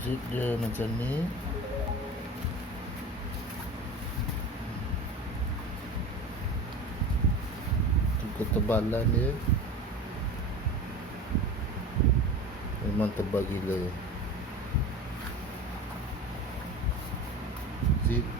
zip dia macam ni. Tu ketebalan dia memang tebal gila. Zip